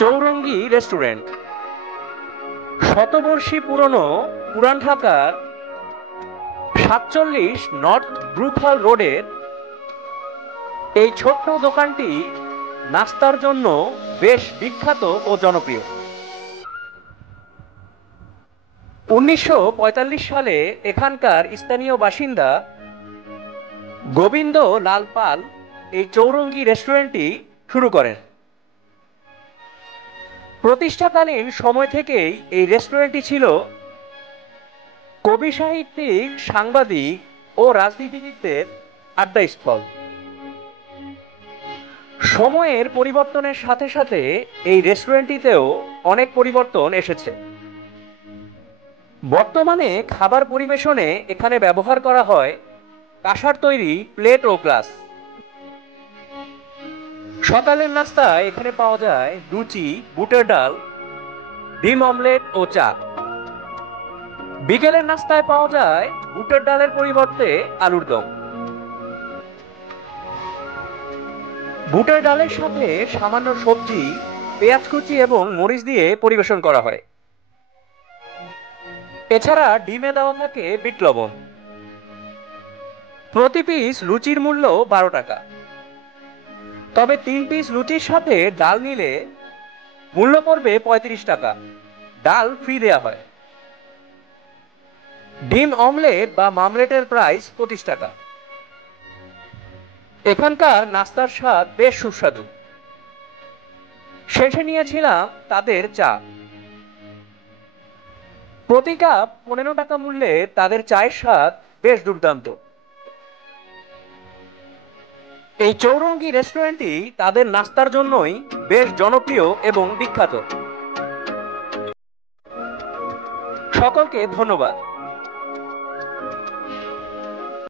Chowringhee restaurant শতবর্ষী পুরনো পুরান ঢাকার ৪৭ নর্থ ব্রুকহল রোডের এই ছোট্ট দোকানটি নাস্তার জন্য বেশ বিখ্যাত ও জনপ্রিয়। ১৯৪৫ সালে এখানকার স্থানীয় বাসিন্দা গোবিন্দ লাল পাল এই চৌরঙ্গী রেস্টুরেন্টটি শুরু করেন। প্রতিষ্ঠাকালীন সময় থেকেই এই রেস্টুরেন্টটি ছিল কবি সাহিত্যিক, সাংবাদিক ও রাজনীতিবিদদের আড্ডাস্থল। সময়ের পরিবর্তনের সাথে সাথে এই রেস্টুরেন্টটিতেও অনেক পরিবর্তন এসেছে। বর্তমানে খাবার পরিবেশনে এখানে ব্যবহার করা হয় কাঁসার তৈরি প্লেট ও গ্লাস। সকালের নাস্তায় এখানে পাওয়া যায় লুচি, বুটের ডাল, ডিম অমলেট ও চা। বিকেলের নাস্তায় পাওয়া যায় বুটের ডালের পরিবর্তে আলুর দম। বুটের ডালের সাথে সামান্য সবজি, পেঁয়াজ কুচি এবং মরিচ দিয়ে পরিবেশন করা হয়। এছাড়া ডিমে দেওয়া থাকে বিট লবণ। প্রতি পিস লুচির মূল্য ১২ টাকা, তবে ৩ পিস লুচির সাথে ডাল নিলে মূল্য পড়বে ৩৫ টাকা। ডাল ফ্রি দেয়া হয়। ডিম অমলেট বা মামলেটের প্রাইস ২৫ টাকা। এখানকার নাস্তার স্বাদ বেশ সুস্বাদু। শেষে নিয়েছিলাম তাদের চা। প্রতি কাপ ১৫ টাকা মূল্যে তাদের চায়ের স্বাদ বেশ দুর্দান্ত। এই চৌরঙ্গী রেস্টুরেন্টটি তাদের নাস্তার জন্যই বেশ জনপ্রিয় এবং বিখ্যাত। সকলকে ধন্যবাদ।